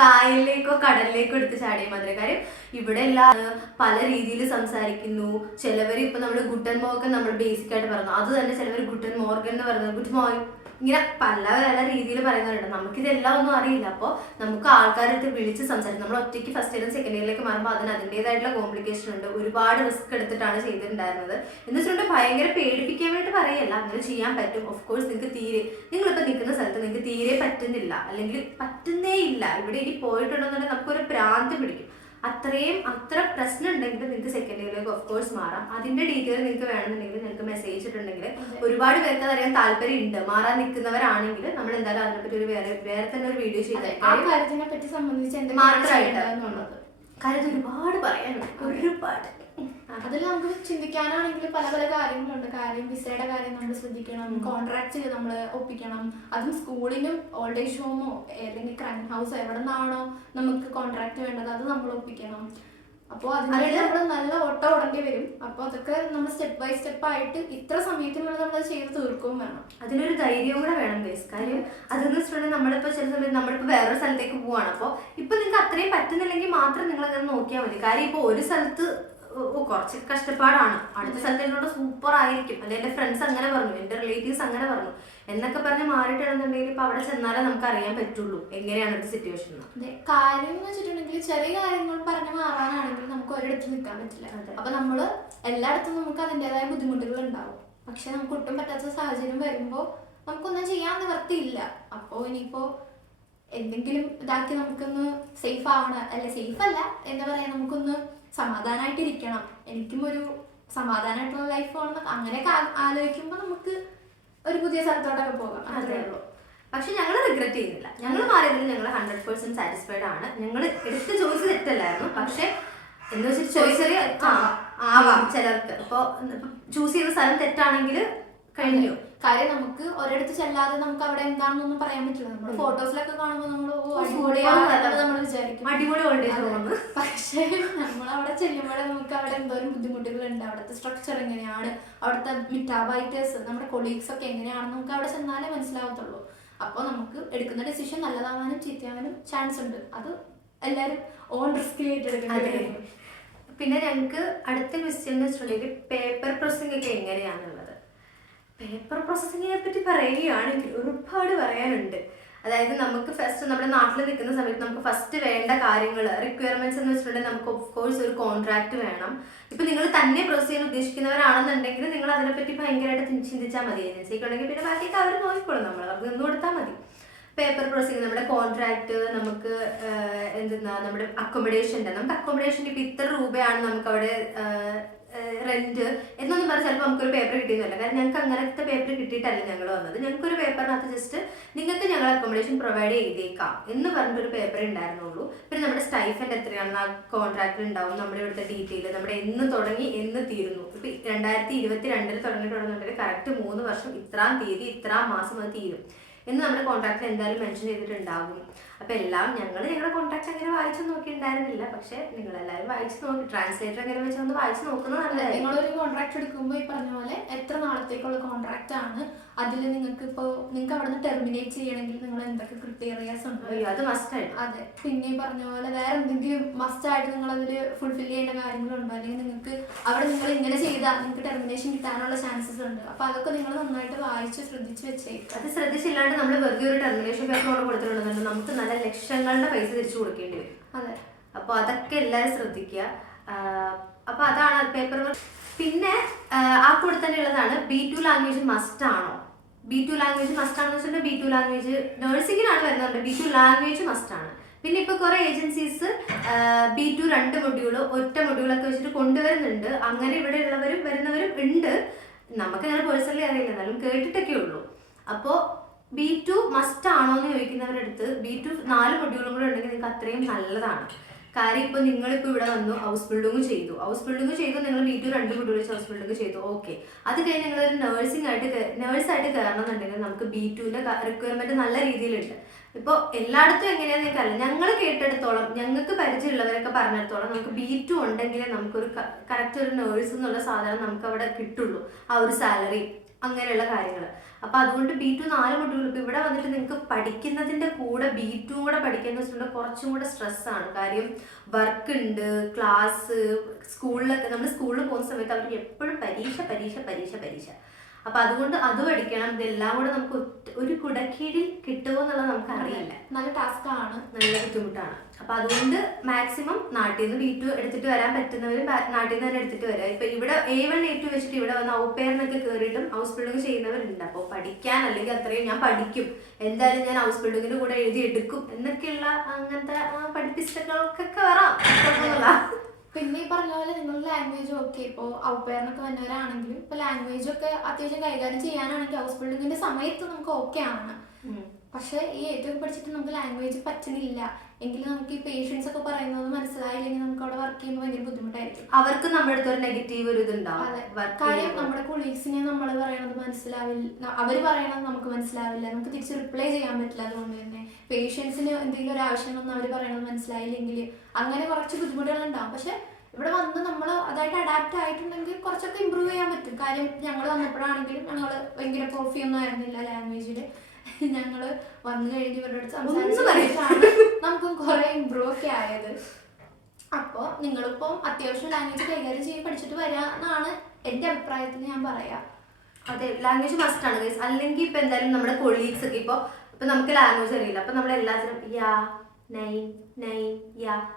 കായലിലേക്കോ കടലിലേക്കോ എടുത്ത് ചാടിയ മാതിരി. കാര്യം ഇവിടെ എല്ലാം പല രീതിയിൽ സംസാരിക്കുന്നു. ചിലവർ ഇപ്പൊ നമ്മൾ ഗുട്ടൻ മോർഗൻ നമ്മൾ ബേസിക് ആയിട്ട് പറഞ്ഞു, അത് തന്നെ ചിലവർ ഗുട്ടൻ മോർഗൻ എന്ന് പറയുന്നത് ഗുഡ് മോർണിംഗ്, ഇങ്ങനെ പല പല രീതിയിൽ പറയുന്നവരുണ്ട്. നമുക്കിതെല്ലാം ഒന്നും അറിയില്ല. അപ്പോൾ നമുക്ക് ആൾക്കാരെടുത്ത് വിളിച്ച് സംസാരിക്കും. നമ്മൾ ഒറ്റയ്ക്ക് ഫസ്റ്റ് ഇയറും സെക്കൻഡ് ഇയറിലേക്ക് മാറുമ്പോൾ അതിൻ്റെതായിട്ടുള്ള കോംപ്ലിക്കേഷൻ ഉണ്ട്. ഒരുപാട് റിസ്ക് എടുത്തിട്ടാണ് ചെയ്തിട്ടുണ്ടായിരുന്നത്. എന്ന് വെച്ചിട്ടുണ്ടെങ്കിൽ ഭയങ്കര പേടിപ്പിക്കാൻ വേണ്ടി പറയല്ല, അങ്ങനെ ചെയ്യാൻ പറ്റും. ഓഫ് കോഴ്സ് നിങ്ങളിപ്പോൾ നിൽക്കുന്ന സ്ഥലത്ത് നിങ്ങൾക്ക് തീരെ പറ്റുന്നില്ല, അല്ലെങ്കിൽ പറ്റുന്നേ ഇല്ല, ഇവിടെ ഇനി പോയിട്ടുണ്ടെന്നുണ്ടെങ്കിൽ നമുക്കൊരു ഭ്രാന്ത് പിടിക്കും. അത്ര പ്രശ്നം ഉണ്ടെങ്കിൽ നിങ്ങൾക്ക് സെക്കൻഡ് ഇയറിലേക്ക് ഓഫ് കോഴ്സ് മാറാം. അതിന്റെ ഡീറ്റെയിൽ നിങ്ങൾക്ക് വേണമെന്നുണ്ടെങ്കിൽ നിങ്ങൾക്ക് മെസ്സേജ് ഇട്ടിട്ടുണ്ടെങ്കിൽ ഒരുപാട് പേർക്ക് അതറിയാൻ താല്പര്യം ഉണ്ട്. മാറാൻ നിൽക്കുന്നവരാണെങ്കിൽ നമ്മൾ എന്തായാലും അതിനെപ്പറ്റി ഒരു വേറെ തന്നെ ഒരു വീഡിയോ ചെയ്തേക്കാം. കാര്യത്തിനെ പറ്റി സംബന്ധിച്ച് മാത്രമായിട്ട് കാര്യം ഒരുപാട് പറയാനുണ്ട്, ഒരുപാട്. അതിൽ നമുക്ക് ചിന്തിക്കാനാണെങ്കിൽ പല പല കാര്യങ്ങളുണ്ട്. കാര്യം വിസയുടെ കാര്യം നമ്മൾ ശ്രദ്ധിക്കണം, കോൺട്രാക്ട് നമ്മൾ ഒപ്പിക്കണം. അതും സ്കൂളിനും ഓൾഡ് ഏജ് ഹോമോ അല്ലെങ്കിൽ ക്രൈം ഹൗസോ എവിടെ നിന്നാണോ നമുക്ക് കോൺട്രാക്ട് വേണ്ടത് അത് നമ്മൾ ഒപ്പിക്കണം. അപ്പോൾ അതിനായിട്ട് നമ്മൾ നല്ല ഓട്ടം ഓടേണ്ടി വരും. അപ്പോൾ അതൊക്കെ നമ്മൾ സ്റ്റെപ്പ് ബൈ സ്റ്റെപ്പ് ആയിട്ട് ഇത്ര സമയത്തിനുള്ളിൽ നമ്മൾ ചെയ്ത് തീർക്കുകയും വേണം. അതിനൊരു ധൈര്യവും കൂടെ വേണം ബേസ്. കാര്യം അതെന്ന് വെച്ചിട്ടുണ്ടെങ്കിൽ നമ്മളിപ്പോൾ ചില സമയത്ത് നമ്മളിപ്പോൾ വേറൊരു സ്ഥലത്തേക്ക് പോവാണ്. അപ്പോൾ ഇപ്പം നിങ്ങൾക്ക് അത്രയും പറ്റുന്നില്ലെങ്കിൽ മാത്രം നിങ്ങൾ അങ്ങനെ നോക്കിയാൽ മതി. കാര്യം ഇപ്പോൾ ഒരു സ്ഥലത്ത് കുറച്ച് കഷ്ടപ്പാടാണ്, അടുത്ത സ്ഥലത്തിനോട് സൂപ്പർ ആയിരിക്കും. അല്ലെങ്കിൽ എൻ്റെ ഫ്രണ്ട്സ് അങ്ങനെ പറഞ്ഞു, എൻ്റെ റിലേറ്റീവ്സ് അങ്ങനെ പറഞ്ഞു എന്നൊക്കെ പറഞ്ഞ് മാറിയിട്ടാണെന്നുണ്ടെങ്കിൽ ഇപ്പൊ അവിടെ ചെന്നാലേ നമുക്ക് അറിയാൻ പറ്റുള്ളൂ എങ്ങനെയാണ് ഒരു സിറ്റുവേഷൻ. കാര്യം എന്ന് വെച്ചിട്ടുണ്ടെങ്കിൽ ചെറിയ കാര്യങ്ങൾ പറഞ്ഞ് മാറാനാണെങ്കിൽ നമുക്ക് ഒരിടത്ത് നിൽക്കാൻ പറ്റില്ല. അപ്പൊ നമ്മള് എല്ലായിടത്തും നമുക്ക് അതിൻ്റെതായ ബുദ്ധിമുട്ടുകൾ ഉണ്ടാവും. പക്ഷെ നമുക്ക് ഒട്ടും പറ്റാത്ത സാഹചര്യം വരുമ്പോൾ നമുക്കൊന്നും ചെയ്യാൻ നിവർത്തിയില്ല. അപ്പോൾ ഇനിയിപ്പോ എന്തെങ്കിലും ഇതാക്കി നമുക്കൊന്ന് സേഫ് ആവണം, അല്ല സേഫ് അല്ല എന്താ പറയാ, നമുക്കൊന്ന് സമാധാനമായിട്ടിരിക്കണം. എനിക്കും ഒരു സമാധാനമായിട്ടുള്ള ലൈഫ് വേണം. അങ്ങനെയൊക്കെ ആലോചിക്കുമ്പോൾ നമുക്ക് ഒരു പുതിയ സ്ഥലത്തോട്ടൊക്കെ പോകാം, അത്രേ ഉള്ളൂ. പക്ഷെ ഞങ്ങൾ റിഗ്രറ്റ് ചെയ്യുന്നില്ല. ഞങ്ങൾ മാറിയതിൽ ഞങ്ങൾ 100% സാറ്റിസ്ഫൈഡ് ആണ്. ഞങ്ങൾ എടുത്ത ചോയ്സ് തെറ്റല്ലായിരുന്നു, പക്ഷെ എന്ന് വെച്ചാൽ ചോയ്സ് ആവാം ചിലർക്ക്. ഇപ്പൊ ചൂസ് ചെയ്ത സ്ഥലം തെറ്റാണെങ്കിൽ കഴിഞ്ഞു. കാര്യം നമുക്ക് ഒരിടത്ത് ചെല്ലാതെ നമുക്ക് അവിടെ എന്താണെന്നൊന്നും പറയാൻ പറ്റില്ല. നമ്മൾ ഫോട്ടോസിലൊക്കെ കാണുമ്പോൾ നമ്മൾ നമ്മൾ വിചാരിക്കും അടിപൊളി ഓൾഡേജ് തോന്നുന്നു. പക്ഷേ നമ്മൾ അവിടെ ചെല്ലുമ്പോഴേ നമുക്ക് അവിടെ എന്തോരം ബുദ്ധിമുട്ടുകളുണ്ട്, അവിടുത്തെ സ്ട്രക്ചർ എങ്ങനെയാണ്, അവിടുത്തെ മിറ്റാബൈറ്റേഴ്സ് നമ്മുടെ കൊളീഗ്സ് ഒക്കെ എങ്ങനെയാണെന്ന് നമുക്ക് അവിടെ ചെന്നാലേ മനസ്സിലാവത്തുള്ളൂ. അപ്പോൾ നമുക്ക് എടുക്കുന്ന ഡെസിഷൻ നല്ലതാവാനും ചീത്തയാവാനും ചാൻസ് ഉണ്ട്. അത് എല്ലാവരും ഓൺ റിസ്ക് ഏറ്റെടുക്കണം. പിന്നെ ഞങ്ങൾക്ക് അടുത്ത ക്വസ്റ്റ്യൻ എന്ന് വെച്ചിട്ടുണ്ടെങ്കിൽ പേപ്പർ പ്രോസസ്സിംഗ് ഒക്കെ എങ്ങനെയാണുള്ളത്. പേപ്പർ പ്രോസസ്സിങ്ങിനെ പറ്റി പറയുകയാണെങ്കിൽ ഒരുപാട് പറയാനുണ്ട്. അതായത് നമുക്ക് ഫസ്റ്റ് നമ്മുടെ നാട്ടിൽ നിൽക്കുന്ന സമയത്ത് നമുക്ക് ഫസ്റ്റ് വേണ്ട കാര്യങ്ങൾ റിക്വയർമെന്റ്സ് എന്ന് വെച്ചിട്ടുണ്ടെങ്കിൽ നമുക്ക് ഓഫ് കോഴ്സ് ഒരു കോൺട്രാക്ട് വേണം. ഇപ്പൊ നിങ്ങൾ തന്നെ പ്രോസസ് ചെയ്യാൻ ഉദ്ദേശിക്കുന്നവരാണെന്നുണ്ടെങ്കിൽ നിങ്ങൾ അതിനെപ്പറ്റി ഭയങ്കരമായിട്ട് ചിന്തിച്ചാൽ മതി. ഏജൻസിക്ക് ഉണ്ടെങ്കിൽ പിന്നെ ബാക്കിയൊക്കെ അവർ നോക്കിക്കോളും, നമ്മൾ അവർക്ക് നിന്ന് കൊടുത്താൽ മതി. പേപ്പർ പ്രോസസ്സിംഗ്, നമ്മുടെ കോൺട്രാക്ട്, നമുക്ക് നമ്മുടെ അക്കോമഡേഷൻ്റെ നമുക്ക് അക്കോമഡേഷൻ ഇപ്പം ഇത്ര രൂപയാണ് നമുക്ക് അവിടെ റെന്റ് എന്നൊന്നും പറഞ്ഞാൽ ചിലപ്പോൾ നമുക്കൊരു പേപ്പർ കിട്ടിയെന്നല്ല. കാരണം ഞങ്ങൾക്ക് അങ്ങനത്തെ പേപ്പർ കിട്ടിയിട്ടല്ല ഞങ്ങൾ വന്നത്. ഞങ്ങൾക്കൊരു പേപ്പറിനകത്ത് ജസ്റ്റ് നിങ്ങൾക്ക് ഞങ്ങൾ അക്കോമഡേഷൻ പ്രൊവൈഡ് ചെയ്തേക്കാം എന്ന് പറഞ്ഞിട്ടൊരു പേപ്പർ ഉണ്ടായിരുന്നുള്ളൂ. പിന്നെ നമ്മുടെ സ്റ്റൈഫൻഡ് എത്രയാണെന്ന് ആ കോൺട്രാക്റ്റിൽ ഉണ്ടാവും, നമ്മുടെ ഇവിടുത്തെ ഡീറ്റെയിൽ, നമ്മുടെ എന്ന് തുടങ്ങി എന്ന് തീരുന്നു. ഇപ്പം 2022 തുടങ്ങിയിട്ടുണ്ടെന്നുണ്ടെങ്കിൽ കറക്റ്റ് 3 വർഷം ഇത്രാം തീയതി ഇത്രാം മാസം അത് തീരും എന്ന് നമ്മുടെ കോൺട്രാക്റ്റിൽ എന്തായാലും മെൻഷൻ ചെയ്തിട്ടുണ്ടാകും. അപ്പോൾ എല്ലാം ഞങ്ങളുടെ കോൺട്രാക്ട് അങ്ങനെ വായിച്ചു നോക്കിയിട്ടുണ്ടായിരുന്നില്ല. പക്ഷേ നിങ്ങളെല്ലാവരും വായിച്ചു നോക്കി, ട്രാൻസ്ലേറ്റർ അങ്ങനെ വെച്ച് ഒന്ന് വായിച്ചു നോക്കുന്നത് നല്ലതായിരുന്നു. നിങ്ങളൊരു കോൺട്രാക്ട് എടുക്കുമ്പോൾ ഈ പറഞ്ഞ പോലെ എത്ര നാളത്തേക്കുള്ള കോൺട്രാക്റ്റ് ആണ്, അതിൽ നിങ്ങൾക്ക് അവിടെ നിന്ന് ടെർമിനേറ്റ് ചെയ്യണമെങ്കിൽ നിങ്ങൾ എന്തൊക്കെ ക്രിറ്റീരിയാസ് ഉണ്ട്, അത് മസ്റ്റ് ആയിട്ട്. അതെ. പിന്നെ ഈ പറഞ്ഞ പോലെ വേറെ എന്തെങ്കിലും മസ്റ്റ് ആയിട്ട് നിങ്ങൾ അതിൽ ഫുൾഫിൽ ചെയ്യേണ്ട കാര്യങ്ങളുണ്ടോ, അല്ലെങ്കിൽ നിങ്ങൾക്ക് അവിടെ നിങ്ങൾ ഇങ്ങനെ ചെയ്താൽ നിങ്ങൾക്ക് ടെർമിനേഷൻ കിട്ടാനുള്ള ചാൻസസ് ഉണ്ട്. അപ്പോൾ അതൊക്കെ നിങ്ങൾ നന്നായിട്ട് വായിച്ച് ശ്രദ്ധിച്ച് വെച്ചേക്കും. അത് ശ്രദ്ധിച്ചില്ലാണ്ട് നമ്മൾ വെറുതെ ഒരു ടെർമിനേഷൻ പേപ്പർ കൊടുത്തിട്ടുണ്ടെന്നുണ്ടെങ്കിൽ നമുക്ക് നല്ല ലക്ഷങ്ങളുടെ പൈസ തിരിച്ചു കൊടുക്കേണ്ടി വരും. അതെ. അപ്പോൾ അതൊക്കെ എല്ലാവരും ശ്രദ്ധിക്കുക. അപ്പോൾ അതാണ് പേപ്പർ. പിന്നെ ആ കൂടെ തന്നെ ഉള്ളതാണ് B2 ലാംഗ്വേജ് മസ്റ്റ് ആണോ. B2 ലാംഗ്വേജ് മസ്റ്റ് ആണെന്ന് വെച്ചിട്ടുണ്ടെങ്കിൽ B2 ലാംഗ്വേജ് നഴ്സിംഗിനാണ് വരുന്നുണ്ട്. B2 ലാംഗ്വേജ് മസ്റ്റ് ആണ്. പിന്നെ ഇപ്പോൾ കുറേ ഏജൻസീസ് B2 2 മൊഡ്യൂള് ഒറ്റ മൊഡ്യൂളൊക്കെ വെച്ചിട്ട് കൊണ്ടുവരുന്നുണ്ട്. അങ്ങനെ ഇവിടെ വരുന്നവരും ഉണ്ട്. നമുക്ക് അങ്ങനെ പേഴ്സണലി അറിയില്ല, എന്നാലും കേട്ടിട്ടൊക്കെ ഉള്ളൂ. അപ്പോൾ B2 മസ്റ്റ് ആണോ എന്ന് ചോദിക്കുന്നവരുടെ അടുത്ത് B2 4 മൊഡ്യൂളും കൂടെ ഉണ്ടെങ്കിൽ നിങ്ങൾക്ക് അത്രയും നല്ലതാണ്. കാര്യം ഇപ്പോൾ നിങ്ങളിപ്പോൾ ഇവിടെ വന്നു ഹൗസ് ബിൽഡിങ് ചെയ്തു നിങ്ങൾ B2 2 മൊഡ്യൂൾ വെച്ച് ഹൗസ് ബിൽഡിങ് ചെയ്തു, ഓക്കെ. അത് കഴിഞ്ഞ് നിങ്ങളൊരു നേഴ്സായിട്ട് കയറണമെന്നുണ്ടെങ്കിൽ നമുക്ക് B2ൻ്റെ റിക്വയർമെൻറ്റ് നല്ല രീതിയിലുണ്ട്. ഇപ്പോൾ എല്ലായിടത്തും എങ്ങനെയാണെന്ന് എനിക്കറിയില്ല. ഞങ്ങൾ കേട്ടെടുത്തോളം, ഞങ്ങൾക്ക് പരിചയമുള്ളവരൊക്കെ പറഞ്ഞിടത്തോളം നമുക്ക് B2 ഉണ്ടെങ്കിലേ നമുക്കൊരു കറക്റ്റ് ഒരു നേഴ്സ് എന്നുള്ള സാധനം നമുക്ക് അവിടെ കിട്ടുള്ളൂ, ആ ഒരു സാലറി അങ്ങനെയുള്ള കാര്യങ്ങൾ. അപ്പോൾ അതുകൊണ്ട് B2 4 മൊഡ്യൂൾ. ഇപ്പോൾ ഇവിടെ വന്നിട്ട് നിങ്ങൾക്ക് പഠിക്കുന്നതിൻ്റെ കൂടെ B2 കൂടെ പഠിക്കാന്ന് വെച്ചിട്ടുണ്ടെങ്കിൽ കുറച്ചും കൂടെ സ്ട്രെസ്സാണ്. കാര്യം വർക്ക് ഉണ്ട്, ക്ലാസ്, സ്കൂളിലൊക്കെ നമ്മൾ സ്കൂളിൽ പോകുന്ന സമയത്ത് അവർക്ക് എപ്പോഴും പരീക്ഷ. അപ്പോൾ അതുകൊണ്ട് അത് പഠിക്കണം. ഇതെല്ലാം കൂടെ നമുക്ക് ഒരു കുടക്കീഴിൽ കിട്ടുമോ എന്നുള്ളത് നമുക്ക് അറിയില്ല. നല്ല ടാസ്ക്കാണ്, നല്ല ബുദ്ധിമുട്ടാണ്. അപ്പോൾ അതുകൊണ്ട് മാക്സിമം നാട്ടിൽ നിന്ന് B2 എടുത്തിട്ട് വരാൻ പറ്റുന്നവരും നാട്ടിൽ നിന്ന് തന്നെ എടുത്തിട്ട് വരാം. ഇപ്പോൾ ഇവിടെ A1 A2 വെച്ചിട്ട് ഇവിടെ വന്ന് ഔപ്പേറിനൊക്കെ കയറിയിട്ടും ഹൗസ് ബിൽഡിങ് ചെയ്യുന്നവരുണ്ട്. അപ്പോൾ പഠിക്കാൻ അല്ലെങ്കിൽ അത്രയും ഞാൻ പഠിക്കും, എന്തായാലും ഞാൻ ഹൗസ് ബിൽഡിങ്ങിൻ്റെ കൂടെ എഴുതി എടുക്കും എന്നൊക്കെയുള്ള അങ്ങനത്തെ പഠിപ്പിച്ചിട്ടൊക്കെ വരാം. പിന്നെ ഈ പറഞ്ഞ പോലെ നിങ്ങൾ ലാംഗ്വേജ് ഓക്കെ, ഇപ്പോൾ ഔപ്പയറിനൊക്കെ വന്നവരാണെങ്കിലും ഇപ്പോൾ ലാംഗ്വേജ് ഒക്കെ അത്യാവശ്യം കൈകാര്യം ചെയ്യാനാണെങ്കിൽ ഹൗസ് ബിൽഡിങ്ങിന്റെ സമയത്ത് നമുക്ക് ഓക്കെ ആണ്. പക്ഷെ ഈ ഏറ്റവും പഠിച്ചിട്ട് നമുക്ക് ലാംഗ്വേജ് പറ്റുന്നില്ല എങ്കിൽ നമുക്ക് ഈ പേഷ്യൻസ് ഒക്കെ പറയുന്നത് മനസ്സിലായില്ലെങ്കിൽ നമുക്ക് അവിടെ വർക്ക് ചെയ്യുമ്പോൾ ഭയങ്കര ബുദ്ധിമുട്ടായിരിക്കും. അവർക്ക് നമ്മുടെ അടുത്ത് ഒരു നെഗറ്റീവ് ഒരു ഇതുണ്ടാവും. കാര്യം നമ്മുടെ കൊളീഗ്സിനെ നമ്മൾ പറയണത് മനസ്സിലാവില്ല, അവർ പറയണത് നമുക്ക് മനസ്സിലാവില്ല, നമുക്ക് തിരിച്ച് റിപ്ലൈ ചെയ്യാൻ പറ്റില്ല. അതുകൊണ്ട് തന്നെ പേഷ്യൻസിന് എന്തെങ്കിലും ഒരു ആവശ്യം വന്ന് അവർ പറയണത് മനസ്സിലായില്ലെങ്കിൽ അങ്ങനെ കുറച്ച് ബുദ്ധിമുട്ടുകളുണ്ടാവും. പക്ഷെ ഇവിടെ വന്ന് നമ്മൾ അതായിട്ട് അഡാപ്റ്റ് ആയിട്ടുണ്ടെങ്കിൽ കുറച്ചൊക്കെ ഇമ്പ്രൂവ് ചെയ്യാൻ പറ്റും. കാര്യം ഞങ്ങൾ വന്നപ്പോഴാണെങ്കിലും ഞങ്ങൾ ഭയങ്കര ഒന്നും ആയിരുന്നില്ല ലാംഗ്വേജിൽ. ഞങ്ങൾ വന്നു കഴിഞ്ഞ് ഇവരുടെ അടുത്ത് സംസാരിച്ചിട്ടാണ് നമുക്ക് കുറെ ഇമ്പ്രൂവ് ഒക്കെ ആയത്. അപ്പോൾ നിങ്ങളിപ്പം അത്യാവശ്യം ലാംഗ്വേജ് കൈകാര്യം ചെയ്ത് പഠിച്ചിട്ട് വരാന്നാണ് എൻ്റെ അഭിപ്രായത്തിൽ ഞാൻ പറയാം. അതെ, ലാംഗ്വേജ് മസ്റ്റ് ആണ് ഗൈസ്. അല്ലെങ്കിൽ ഇപ്പൊ എന്തായാലും നമ്മുടെ കൊളീഗ്സ് ഒക്കെ ഇപ്പൊ നമുക്ക് ലാംഗ്വേജ് അറിയില്ല, അപ്പൊ നമ്മൾ എല്ലാത്തിനും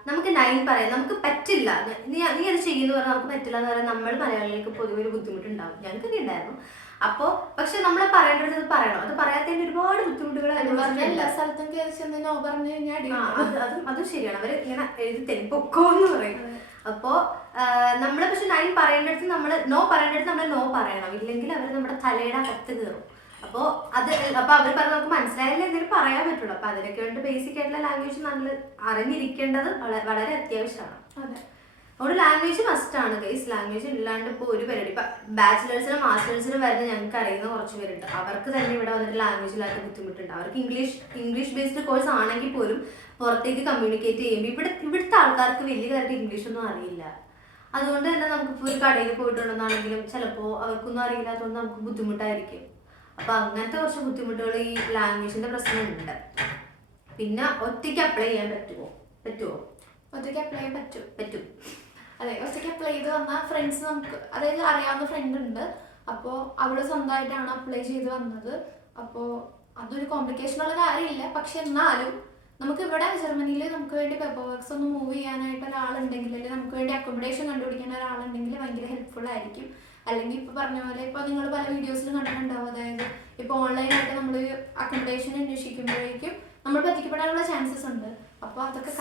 നമുക്ക് 9 പറയാം, നമുക്ക് പറ്റില്ല, നീ അത് ചെയ്യുന്നു പറഞ്ഞാൽ നമുക്ക് പറ്റില്ല എന്ന് പറയാൻ നമ്മൾ മലയാളികൾക്ക് പൊതുവെ ഒരു ബുദ്ധിമുട്ടുണ്ടാവും. ഞങ്ങൾക്കൊക്കെ ഉണ്ടായിരുന്നു. അപ്പോൾ പക്ഷെ നമ്മൾ പറയേണ്ടത് അത് പറയണം. അത് പറയാത്തതിന് ഒരുപാട് ബുദ്ധിമുട്ടുകൾ എല്ലാ സ്ഥലത്തും പറഞ്ഞു കഴിഞ്ഞാൽ അതും ശരിയാണ്. അവർ ഇങ്ങനെ എഴുതി തെളിപ്പൊക്കോ എന്ന് പറയും. അപ്പോൾ നമ്മൾ പക്ഷെ 9 പറയേണ്ടടുത്ത് നമ്മൾ നോ പറയേണ്ടടുത്ത് നമ്മൾ നോ പറയണം. ഇല്ലെങ്കിൽ അവർ നമ്മുടെ തലയുടെ അകത്ത് കയറും. അപ്പോൾ അവർ പറഞ്ഞ നമുക്ക് മനസ്സിലായാലും എന്തെങ്കിലും പറയാൻ പറ്റുള്ളൂ. അപ്പൊ അതിനൊക്കെ വേണ്ടി ബേസിക് ആയിട്ടുള്ള ലാംഗ്വേജ് നമ്മൾ അറിഞ്ഞിരിക്കേണ്ടത് വളരെ അത്യാവശ്യമാണ്. അതെ, ഒരു ലാംഗ്വേജ് മസ്റ്റാണ് ഗൈസ്. ലാംഗ്വേജ് ഇല്ലാണ്ട് ഇപ്പോൾ ഒരു പരിപാടി ഇപ്പം ബാച്ചിലേഴ്സിനും മാസ്റ്റേഴ്സിനും വരുന്ന ഞങ്ങൾക്ക് അറിയുന്ന കുറച്ച് പേരുണ്ട്. അവർക്ക് തന്നെ ഇവിടെ വന്നിട്ട് ലാംഗ്വേജിലായിട്ട് ബുദ്ധിമുട്ടുണ്ട്. അവർക്ക് ഇംഗ്ലീഷ് ബേസ്ഡ് കോഴ്സ് ആണെങ്കിൽ പോലും പുറത്തേക്ക് കമ്മ്യൂണിക്കേറ്റ് ചെയ്യുമ്പോൾ ഇവിടുത്തെ ആൾക്കാർക്ക് വലിയ കാര്യമായിട്ട് ഇംഗ്ലീഷൊന്നും അറിയില്ല. അതുകൊണ്ട് തന്നെ നമുക്കിപ്പോൾ ഒരു കടയിൽ പോയിട്ടുണ്ടെന്നാണെങ്കിലും ചിലപ്പോൾ അവർക്കൊന്നും അറിയില്ലാത്തതുകൊണ്ട് നമുക്ക് ബുദ്ധിമുട്ടായിരിക്കും. അപ്പം അങ്ങനത്തെ കുറച്ച് ബുദ്ധിമുട്ടുകൾ ഈ ലാംഗ്വേജിൻ്റെ പ്രശ്നമുണ്ട്. പിന്നെ ഒറ്റയ്ക്ക് അപ്ലൈ ചെയ്യാൻ പറ്റുമോ? ഒറ്റയ്ക്ക് അപ്ലൈ ചെയ്യാൻ പറ്റും. പറ്റും. അതെ, ഒറ്റയ്ക്ക് അപ്ലൈ ചെയ്ത് വന്നാൽ ഫ്രണ്ട്സ് നമുക്ക്, അതായത് അറിയാവുന്ന ഫ്രണ്ട് ഉണ്ട്. അപ്പോൾ അവള് സ്വന്തമായിട്ടാണ് അപ്ലൈ ചെയ്ത് വന്നത്. അപ്പോൾ അതൊരു കോംപ്ലിക്കേഷൻ ഉള്ള കാര്യമില്ല. പക്ഷെ എന്നാലും നമുക്ക് ഇവിടെ ജർമ്മനിയിൽ നമുക്ക് വേണ്ടി പേപ്പർ വർക്ക്സ് ഒന്ന് മൂവ് ചെയ്യാനായിട്ട് ഒരാളുണ്ടെങ്കിൽ, അല്ലെങ്കിൽ നമുക്ക് വേണ്ടി അക്കോമഡേഷൻ കണ്ടുപിടിക്കാൻ ഒരാളുണ്ടെങ്കിൽ ഭയങ്കര ഹെൽപ്ഫുൾ ആയിരിക്കും. അല്ലെങ്കിൽ ഇപ്പോൾ പറഞ്ഞ പോലെ ഇപ്പോൾ നിങ്ങൾ പല വീഡിയോസിലും കണ്ടിട്ടുണ്ടാവും. അതായത് ഇപ്പോൾ ഓൺലൈനായിട്ട് നമ്മൾ അക്കോമഡേഷൻ അന്വേഷിക്കുമ്പോഴേക്കും നമ്മൾ പറ്റിക്കപ്പെടാനുള്ള ചാൻസസ് ഉണ്ട്. അപ്പോൾ അതൊക്കെ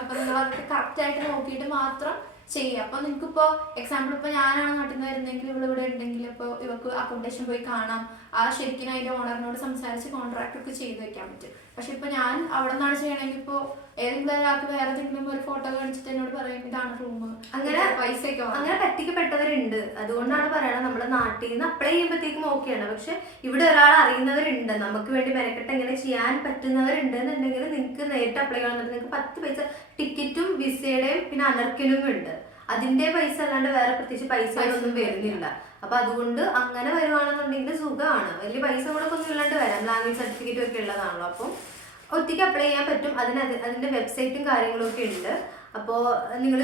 അപ്പോൾ നിങ്ങൾ അതൊക്കെ കറക്റ്റായിട്ട് നോക്കിയിട്ട് മാത്രം ചെയ്യുക. അപ്പോൾ നിങ്ങൾക്കിപ്പോൾ എക്സാമ്പിൾ ഇപ്പോൾ ഞാനാണ് നാട്ടിൽ നിന്ന് വരുന്നെങ്കിൽ ഇവിടെ ഉണ്ടെങ്കിൽ ഇപ്പോൾ ഇവർക്ക് അക്കോമഡേഷൻ പോയി കാണാം, ശരിക്കും അതിൻ്റെ ഓണറിനോട് സംസാരിച്ച് കോൺട്രാക്ട് ഒക്കെ ചെയ്ത് വെക്കാൻ പറ്റും. പക്ഷെ ഇപ്പോൾ ഞാൻ അവിടെ നിന്നാണ് ചെയ്യണമെങ്കിൽ ഇപ്പോൾ ഏതെങ്കിലും ഒരാൾക്ക് വേറെ എന്തെങ്കിലും ഒരു ഫോട്ടോ കാണിച്ചിട്ട് എന്നോട് പറയും ഇതാണ് റൂം, അങ്ങനെ പൈസയൊക്കെ അങ്ങനെ പറ്റിക്കപ്പെട്ടവരുണ്ട്. അതുകൊണ്ടാണ് പറയണത് നമ്മുടെ നാട്ടിൽ നിന്ന് അപ്ലൈ ചെയ്യുമ്പോഴത്തേക്കും ഓക്കെയാണ്. പക്ഷെ ഇവിടെ ഒരാൾ അറിയുന്നവരുണ്ട്, നമുക്ക് വേണ്ടി മെനക്കെട്ട് എങ്ങനെ ചെയ്യാൻ പറ്റുന്നവരുണ്ട് എന്നുണ്ടെങ്കിൽ നിങ്ങൾക്ക് നേരിട്ട് അപ്ലൈ ചെയ്യാൻ പറ്റും. നിങ്ങൾക്ക് 10 പൈസ ടിക്കറ്റും വിസയുടെയും പിന്നെ അനർക്കലും ഉണ്ട്. അതിന്റെ പൈസ അല്ലാണ്ട് വേറെ പ്രത്യേകിച്ച് പൈസകളൊന്നും വരുന്നില്ല. അപ്പൊ അതുകൊണ്ട് അങ്ങനെ വരുവാണെന്നുണ്ടെങ്കിൽ സുഖമാണ്. വലിയ പൈസ കൂടെ ഒന്നും ഇല്ലാണ്ട് വരാം. ലാംഗ്വേജ് സർട്ടിഫിക്കറ്റും ഒക്കെ ഉള്ളതാണല്ലോ. അപ്പം ഒറ്റയ്ക്ക് അപ്ലൈ ചെയ്യാൻ പറ്റും. അതിന്റെ വെബ്സൈറ്റും കാര്യങ്ങളും ഒക്കെ ഉണ്ട്. അപ്പോൾ നിങ്ങൾ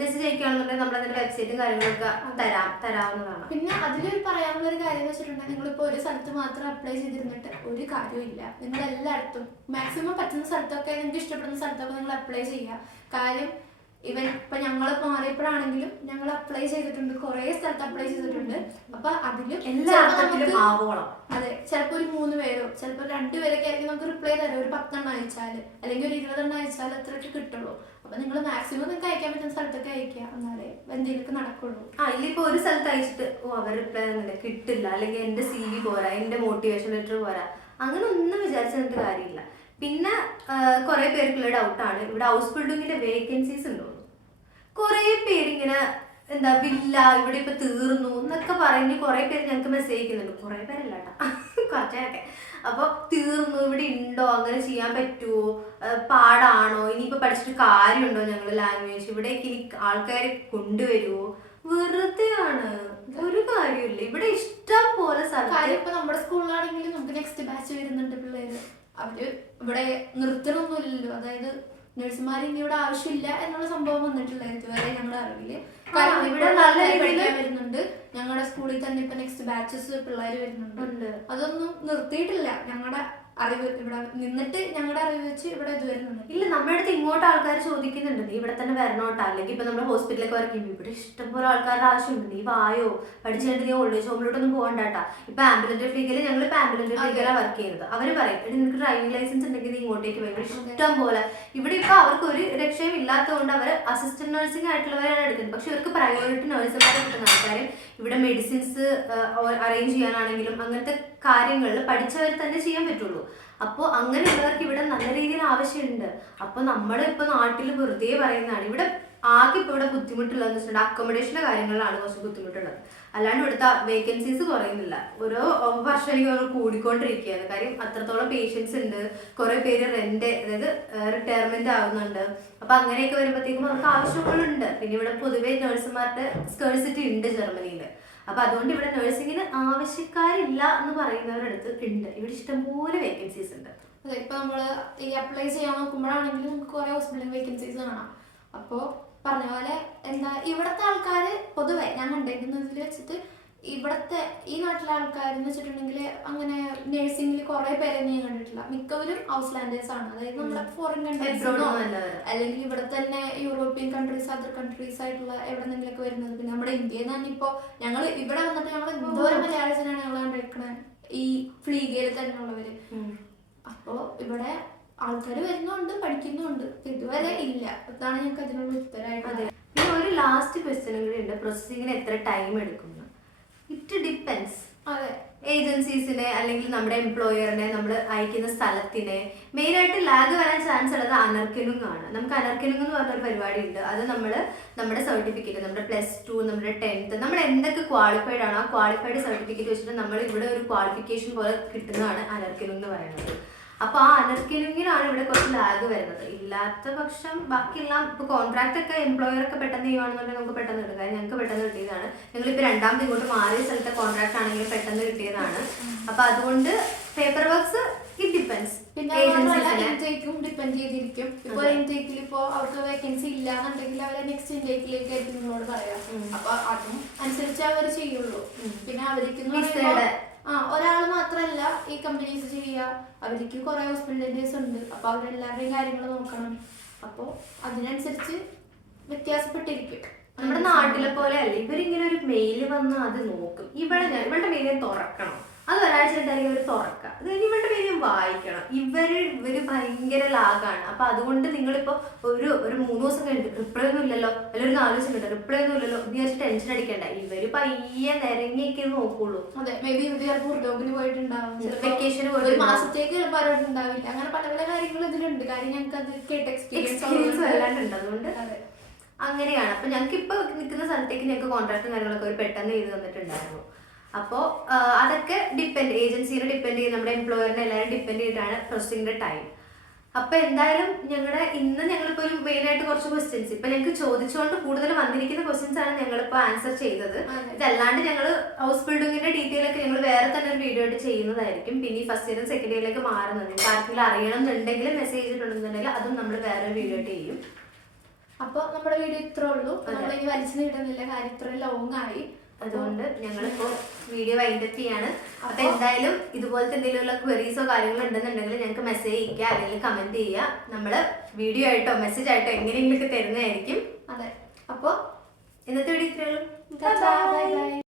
മെസ്സേജ് അയക്കുകയാണെന്നുണ്ടെങ്കിൽ നമ്മൾ അതിന്റെ വെബ്സൈറ്റും കാര്യങ്ങളൊക്കെ തരാവുന്നതാണ്. പിന്നെ അതിലൊരു പറയാനുള്ള ഒരു കാര്യം എന്ന് വെച്ചിട്ടുണ്ടെങ്കിൽ നിങ്ങളിപ്പോൾ ഒരു സ്ഥലത്ത് മാത്രം അപ്ലൈ ചെയ്തിരുന്നിട്ട് ഒരു കാര്യമില്ല. നിങ്ങൾ എല്ലായിടത്തും മാക്സിമം പറ്റുന്ന സ്ഥലത്തൊക്കെ, നിങ്ങൾക്ക് ഇഷ്ടപ്പെടുന്ന സ്ഥലത്തൊക്കെ നിങ്ങൾ അപ്ലൈ ചെയ്യുക. കാര്യം ഇപ്പം ഞങ്ങൾ മാറിയപ്പോഴാണെങ്കിലും ഞങ്ങൾ അപ്ലൈ ചെയ്തിട്ടുണ്ട്, കുറേ സ്ഥലത്ത് അപ്ലൈ ചെയ്തിട്ടുണ്ട്. അപ്പൊ അതിലും അതെ, ചിലപ്പോൾ ഒരു 3 പേരോ ചിലപ്പോൾ 2 പേരൊക്കെ ആയിരിക്കും നമുക്ക് റിപ്ലൈ തരാം. ഒരു 10 എണ്ണം അയച്ചാൽ അല്ലെങ്കിൽ ഒരു 20 എണ്ണം അയച്ചാൽ അത്രയൊക്കെ കിട്ടുള്ളൂ. അപ്പൊ നിങ്ങൾ മാക്സിമം നിങ്ങൾക്ക് അയക്കാൻ പറ്റുന്ന സ്ഥലത്തൊക്കെ അയക്കുക, എന്നാലേ എന്തെങ്കിലുമൊക്കെ നടക്കുള്ളൂ. ഇല്ലിപ്പോ ഒരു സ്ഥലത്ത് അയച്ചിട്ട് അവർ റിപ്ലൈ കിട്ടില്ല, അല്ലെങ്കിൽ എന്റെ CV പോരാ, എന്റെ മോട്ടിവേഷൻ ലെറ്റർ പോരാ, അങ്ങനെ ഒന്നും വിചാരിച്ചിട്ട് കാര്യമില്ല. പിന്നെ കുറെ പേർക്കുള്ള ഡൗട്ടാണ് ഇവിടെ ഹൗസ് ബിൽഡിങ്ങിന്റെ വേക്കൻസീസ് ഉണ്ടോ. കുറെ പേരിങ്ങനെ എന്താ വില്ല ഇവിടെ ഇപ്പൊ തീർന്നു എന്നൊക്കെ പറഞ്ഞ് കുറെ പേര് ഞങ്ങൾക്ക് മെസ്സേജ് അയക്കുന്നുണ്ട്. കുറെ പേരല്ല കേട്ടോ, കുറച്ചൊക്കെ. അപ്പൊ തീർന്നു, ഇവിടെ ഉണ്ടോ, അങ്ങനെ ചെയ്യാൻ പറ്റുമോ, പാടാണോ, ഇനിയിപ്പോ പഠിച്ചിട്ട് കാര്യമുണ്ടോ, ഞങ്ങൾ ലാംഗ്വേജ് ഇവിടേക്ക് ഇനി ആൾക്കാരെ കൊണ്ടുവരുമോ, വെറുതെ ആണ്, ഒരു കാര്യമില്ല. ഇവിടെ ഇഷ്ടം പോലെ സ്ഥലം. ഇപ്പൊ നമ്മുടെ സ്കൂളിലാണെങ്കിലും നമുക്ക് നെക്സ്റ്റ് ബാച്ച് വരുന്നുണ്ട് പിള്ളേര്. അവര് ഇവിടെ നിർത്തണമൊന്നുമില്ലല്ലോ. അതായത് നഴ്സുമാർ ഇനി ഇവിടെ ആവശ്യമില്ല എന്നുള്ള സംഭവം വന്നിട്ടില്ല ഇതുവരെ ഞങ്ങളുടെ അറിവില്. കാരണം ഇവിടെ നല്ല പഠിക്കാൻ വരുന്നുണ്ട്. ഞങ്ങളുടെ സ്കൂളിൽ തന്നെ ഇപ്പൊ നെക്സ്റ്റ് ബാച്ചസ് പിള്ളേർ വരുന്നുണ്ട്. അതൊന്നും നിർത്തിയിട്ടില്ല. ഞങ്ങളുടെ അറിവ് ഇവിടെ നിന്നിട്ട് ഞങ്ങളുടെ അറിവ് വെച്ച് ഇവിടെ ഇത് വരുന്നുണ്ട്. ഇല്ല, നമ്മുടെ അടുത്ത് ഇങ്ങോട്ട് ആൾക്കാർ ചോദിക്കുന്നുണ്ട് നീ ഇവിടെ തന്നെ വരണോട്ടാ, അല്ലെങ്കിൽ ഇപ്പൊ നമ്മുടെ ഹോസ്പിറ്റലിലേക്ക് വരയ്ക്കുമ്പോൾ ഇവിടെ ഇഷ്ടംപോലെ ആൾക്കാരുടെ ആവശ്യമുണ്ട്, നീ വായോ, പഠിച്ചിട്ട് നീ ഓൾഡ് ഏജ് ഹോമിലോട്ടൊന്നും പോകണ്ടാട്ടാ. ഇപ്പൊ ആംബുലൻസ് ഫ്ലീഗിൽ ഞങ്ങൾ ഇപ്പൊ ആംബുലൻസ് ഫ്ലീഗിലാണ് വർക്ക് ചെയ്യുന്നത്. അവർ പറയും നിനക്ക് ഡ്രൈവിംഗ് ലൈസൻസ് ഉണ്ടെങ്കിൽ നീ ഇങ്ങോട്ടേക്ക് വരും, ഇഷ്ടം പോലെ. ഇവിടെ ഇപ്പൊ അവർക്ക് ഒരു രക്ഷയും ഇല്ലാത്തതുകൊണ്ട് അവർ അസിസ്റ്റന്റ് നഴ്സിംഗ് ആയിട്ടുള്ളവരാണ് എടുക്കുന്നത്. പക്ഷെ ഇവർക്ക് പ്രയോറിറ്റി നഴ്സുമാരെ കിട്ടുന്ന ആൾക്കാരും ഇവിടെ മെഡിസിൻസ് അറേഞ്ച് ചെയ്യാനാണെങ്കിലും അങ്ങനത്തെ കാര്യങ്ങളിൽ പഠിച്ചവർ തന്നെ ചെയ്യാൻ പറ്റുള്ളൂ. അപ്പോൾ അങ്ങനെയുള്ളവർക്ക് ഇവിടെ നല്ല രീതിയിൽ ആവശ്യമുണ്ട്. അപ്പോൾ നമ്മളിപ്പോൾ നാട്ടിൽ വെറുതെ പറയുന്നതാണ്. ഇവിടെ ആകെ ഇപ്പോൾ ഇവിടെ ബുദ്ധിമുട്ടുള്ളതെന്ന് വെച്ചിട്ടുണ്ടെങ്കിൽ അക്കോമഡേഷൻ്റെ കാര്യങ്ങളിലാണ് കുറച്ച് ബുദ്ധിമുട്ടുള്ളത്. അല്ലാണ്ട് ഇവിടുത്തെ വേക്കൻസീസ് കുറയുന്നില്ല. ഓരോ വർഷം എനിക്ക് കൂടിക്കൊണ്ടിരിക്കുകയാണ്. കാര്യം അത്രത്തോളം പേഷ്യൻസ് ഉണ്ട്. കുറേ പേര് അതായത് റിട്ടയർമെന്റ് ആവുന്നുണ്ട്. അപ്പം അങ്ങനെയൊക്കെ വരുമ്പോഴത്തേക്കും അവർക്ക് ആവശ്യങ്ങളുണ്ട്. പിന്നെ ഇവിടെ പൊതുവേ നഴ്സുമാരുടെ സ്കേഴ്സിറ്റി ഉണ്ട് ജർമ്മനിയിൽ. അപ്പൊ അതുകൊണ്ട് ഇവിടെ നഴ്സിംഗിന് ആവശ്യക്കാരില്ല എന്ന് പറയുന്നവരടുത്ത് ഉണ്ട്. ഇവിടെ ഇഷ്ടംപോലെ വേക്കൻസീസ് ഉണ്ട്. അതെ, ഇപ്പൊ നമ്മള് ഈ അപ്ലൈ ചെയ്യാൻ നോക്കുമ്പോഴാണെങ്കിലും നമുക്ക് കുറെ ഹോസ്പിറ്റൽ വേക്കൻസീസ് കാണാം. അപ്പോൾ പറഞ്ഞ പോലെ എന്താ ഇവിടുത്തെ ആൾക്കാര് പൊതുവെ ഞാൻ കണ്ടിരിക്കുന്നതിൽ വെച്ചിട്ട് ഇവിടുത്തെ ഈ നാട്ടിലെ ആൾക്കാരെന്ന് വെച്ചിട്ടുണ്ടെങ്കിൽ അങ്ങനെ നഴ്സിംഗിൽ കുറെ പേരെ ഞാൻ കണ്ടിട്ടില്ല. മിക്കവരും ഹൗസ് ലാൻഡേഴ്സ് ആണ്. അതായത് നമ്മുടെ ഫോറിൻ കൺട്രീസ് അല്ലെങ്കിൽ ഇവിടെ തന്നെ യൂറോപ്യൻ കൺട്രീസ്, അതർ കൺട്രീസ് ആയിട്ടുള്ള എവിടെന്നെങ്കിലൊക്കെ വരുന്നത്. പിന്നെ നമ്മുടെ ഇന്ത്യയിൽ തന്നെ ഇപ്പൊ ഞങ്ങൾ ഇവിടെ വന്നിട്ട് ഞങ്ങൾ എന്തോരം മലയാളീസിനാണ് ഞങ്ങൾ കണ്ടിരിക്കണേ ഈ ഫ്ലീഗയിൽ തന്നെ ഉള്ളവര്. അപ്പോ ഇവിടെ ആൾക്കാർ വരുന്നുണ്ട്, പഠിക്കുന്നുണ്ട്. ഇതുവരെ ഇല്ല. അതാണ് ഞങ്ങൾക്ക് അതിനുള്ള ഉത്തരവായിട്ട്. പിന്നെ ഒരു ലാസ്റ്റ് ക്വസ്റ്റ്യൻ കൂടി ഉണ്ട്, പ്രോസസ്സിങ്ങിന് എത്ര ടൈം എടുക്കും? It depends. അതെ, ഏജൻസീസിനെ അല്ലെങ്കിൽ നമ്മുടെ എംപ്ലോയറിനെ നമ്മൾ അയക്കുന്ന സ്ഥലത്തിനെ മെയിനായിട്ട് ലാഗ് വരാൻ ചാൻസ് ഉള്ളത് അനർക്കിനുങ് ആണ്. നമുക്ക് അനർക്കിനുങ് എന്ന് പറഞ്ഞൊരു പരിപാടി ഉണ്ട്. അത് നമ്മുടെ സർട്ടിഫിക്കറ്റ്, നമ്മുടെ +2, നമ്മുടെ 10th, നമ്മൾ എന്തൊക്കെ ക്വാളിഫൈഡ് ആണോ ആ ക്വാളിഫൈഡ് സർട്ടിഫിക്കറ്റ് വെച്ചിട്ട് നമ്മൾ ഇവിടെ ഒരു ക്വാളിഫിക്കേഷൻ പോലെ കിട്ടുന്നതാണ് അനർക്കിനുങ് എന്ന് പറയുന്നത്. അപ്പോൾ ആ അനർക്കിനുങ്ങിനാണ് ഇവിടെ കുറച്ച് ലാഗ് വരുന്നത്. ഇല്ലാത്ത പക്ഷം ബാക്കിയെല്ലാം ഇപ്പോൾ കോൺട്രാക്ട് ഒക്കെ എംപ്ലോയർ ഒക്കെ പെട്ടെന്ന് ചെയ്യുവാണെന്നുണ്ടെങ്കിൽ നമുക്ക് പെട്ടെന്ന് കിട്ടും. കാര്യം ഞങ്ങൾക്ക് പെട്ടെന്ന് കിട്ടിയതാണ്. ഞങ്ങളിപ്പോൾ രണ്ടാമത് ഇങ്ങോട്ട് മാറിയ സ്ഥലത്തെ കോൺട്രാക്ട് ആണെങ്കിൽ പെട്ടെന്ന് കിട്ടിയതാണ്. അപ്പോൾ അതുകൊണ്ട് പേപ്പർ വർക്ക്സ് ഇറ്റ് ഡിപ്പെൻസ്. പിന്നെ ഇൻടേക്കും ഡിപ്പെൻഡ് ചെയ്തിരിക്കും. ഇപ്പോൾ ഇൻടേക്കിൽ ഇപ്പോൾ അവർക്ക് വേക്കൻസി ഇല്ല എന്നുണ്ടെങ്കിൽ അവരെ നെക്സ്റ്റ് ഇൻടേക്കിലേക്ക് ആയിട്ട് നിങ്ങളോട് പറയാം. അപ്പൊ അതും അനുസരിച്ച് അവർ ചെയ്യുള്ളൂ. പിന്നെ അവർക്ക് ഒരാൾ മാത്രമല്ല ഈ കമ്പനീസ് ചെയ്യുക, അവർക്ക് കുറെ ഹോസ്പിറ്റലൈസേഴ്സ് ഉണ്ട്. അപ്പൊ അവരെല്ലാവരുടെയും കാര്യങ്ങൾ നോക്കണം. അപ്പോൾ അതിനനുസരിച്ച് വ്യത്യാസപ്പെട്ടിരിക്കും. നമ്മുടെ നാട്ടിലെ പോലെ അല്ല, ഇവരിങ്ങനെ ഒരു മെയിൽ വന്ന് അത് നോക്കും. ഇവളുടെ മെയിൽ തുറക്കണം, അത് ഒരാഴ്ച ഉണ്ടായിരിക്കും അവർ തുറക്കുക. അത് കഴിഞ്ഞ് ഇവരുടെ മെയിൽ വായിക്കണം. ഇവര് ഭയങ്കര ലാഗാണ്. അപ്പൊ അതുകൊണ്ട് നിങ്ങളിപ്പോ ഒരു 3 ദിവസം കഴിഞ്ഞിട്ട് റിപ്ലൈ ഒന്നും ഇല്ലല്ലോ, അല്ലെങ്കിൽ ഒരു 4 ദിവസം കഴിഞ്ഞിട്ട് റിപ്ലൈ ഒന്നും ഇല്ലല്ലോ വിചാരിച്ച് ടെൻഷൻ അടിക്കണ്ട. ഇവര് പയ്യെ നിരങ്ങിയൊക്കെ നോക്കുള്ളൂ. അതെ, മേ ബി ഇവര് ചിലപ്പോൾ ഉദ്യോഗത്തിന് പോയിട്ടുണ്ടാവും, വെക്കേഷന് ഒരു മാസത്തേക്ക് ചിലപ്പോൾ അവരുണ്ടാവില്ല. അങ്ങനെ പല പല കാര്യങ്ങൾ ഇതിലുണ്ട്. കാര്യം ഞങ്ങൾക്ക് അത് കേട്ട് എക്സ്പീരിയൻസ് വല്ലാണ്ട്. അതുകൊണ്ട് അങ്ങനെയാണ്. അപ്പൊ ഞങ്ങൾക്ക് ഇപ്പൊ നിൽക്കുന്ന സ്ഥലത്തേക്ക് ഞങ്ങൾക്ക് കോൺട്രാക്ടും കാര്യങ്ങളൊക്കെ ഒരു പെട്ടെന്ന് ചെയ്ത് തന്നിട്ടുണ്ടായിരുന്നു. അപ്പോൾ അതൊക്കെ ഏജൻസിനെ ഡിപ്പെൻഡ് ചെയ്ത് നമ്മുടെ എംപ്ലോയറിനെ എല്ലാവരും ഡിപ്പെൻഡ് ചെയ്തിട്ടാണ് പ്രോസസ്സിങ്ങിന്റെ ടൈം. അപ്പൊ എന്തായാലും ഞങ്ങളിപ്പോ ഒരു മെയിനായിട്ട് കുറച്ച് ക്വസ്റ്റ്യൻസ് ഇപ്പൊ ഞങ്ങൾക്ക് ചോദിച്ചുകൊണ്ട് കൂടുതൽ വന്നിരിക്കുന്ന ക്വസ്റ്റ്യൻസ് ആണ് ഞങ്ങളിപ്പോ ആൻസർ ചെയ്തത്. ഇതല്ലാണ്ട് ഞങ്ങൾ ഹൗസ് ബിൽഡിങ്ങിന്റെ ഡീറ്റെയിൽ ഒക്കെ ഞങ്ങൾ വേറെ തന്നെ ഒരു വീഡിയോ ആയിട്ട് ചെയ്യുന്നതായിരിക്കും. പിന്നെ ഈ ഫസ്റ്റ് ഇയറും സെക്കൻഡ് ഇയറിലേക്ക് മാറുന്നത് നിങ്ങൾക്ക് ആർക്കെങ്കിലും അറിയണം എന്നുണ്ടെങ്കിൽ മെസ്സേജ് ചെയ്തിട്ടുണ്ടെന്നുണ്ടെങ്കിൽ അതും നമ്മൾ വേറെ വീഡിയോ ആയിട്ട് ചെയ്യും. അപ്പോൾ നമ്മുടെ വീഡിയോ ഇത്രേ ഉള്ളൂ. നമ്മളിനി വലിച്ചു നീട്ടുന്നില്ല, കാര്യം ഇത്ര ലോങ് ആയി. അതുകൊണ്ട് ഞങ്ങളിപ്പോ വീഡിയോ വൈൻഡപ്പ് ചെയ്യാണ്. അപ്പൊ എന്തായാലും ഇതുപോലത്തെ എന്തെങ്കിലുമുള്ള ക്വയറീസോ കാര്യങ്ങളോ ഉണ്ടെന്നുണ്ടെങ്കിൽ ഞങ്ങൾക്ക് മെസ്സേജ് ചെയ്യുക, അല്ലെങ്കിൽ കമന്റ് ചെയ്യുക. നമ്മള് വീഡിയോ ആയിട്ടോ മെസ്സേജ് ആയിട്ടോ എങ്ങനെയെങ്കിലും ഒക്കെ തരുന്നതായിരിക്കും. അതെ, അപ്പൊ ഇന്നത്തെ വീഡിയോ ഇത്രയേ ഉള്ളൂ.